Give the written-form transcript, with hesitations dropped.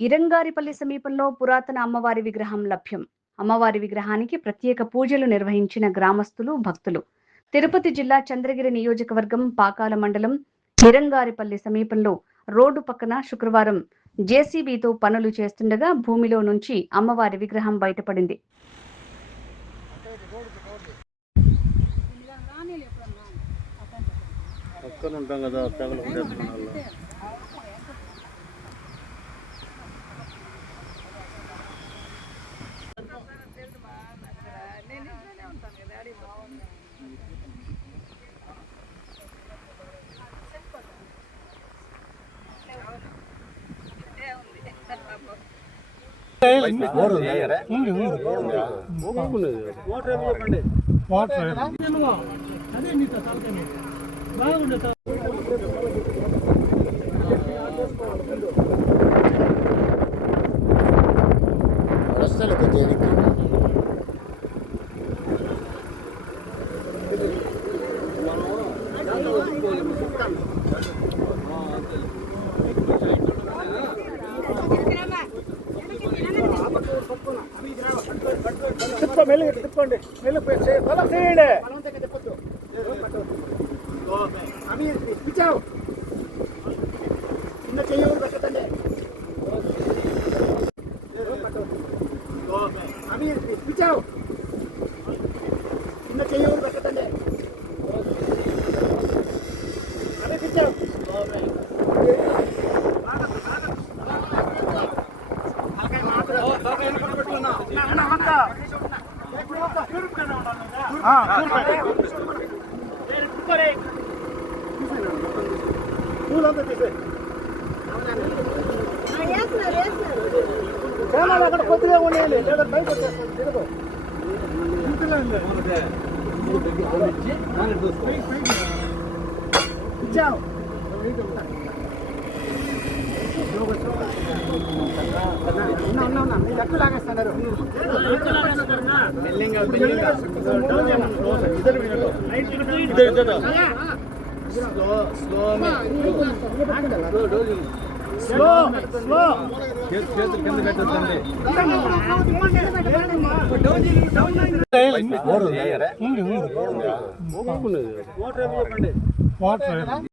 ఇరంగారిపల్లి సమీపంలో పురాతన అమ్మవారి విగ్రహం లభ్యం. అమ్మవారి విగ్రహానికి ప్రత్యేక పూజలు నిర్వహించిన గ్రామస్తులు, భక్తులు. తిరుపతి జిల్లా చంద్రగిరి నియోజకవర్గం పాకాల మండలం ఇరంగారిపల్లి సమీపంలో రోడ్డు పక్కన శుక్రవారం జేసీబీతో పనులు చేస్తుండగా భూమిలో నుంచి అమ్మవారి విగ్రహం బయటపడింది. తిప్పండి పొలం చేయండి చిన్న చెయ్యి పెట్టండి పిచ్చావు చిన్న చెయ్యి పెట్టండి అదే పిచ్చావు అక్కడ కొద్దిగా ఉండేది లేదా బయట వచ్చేస్తుంది తిరుగు ఇచ్చావు లెక్క లాగేస్తున్నారు వాటర్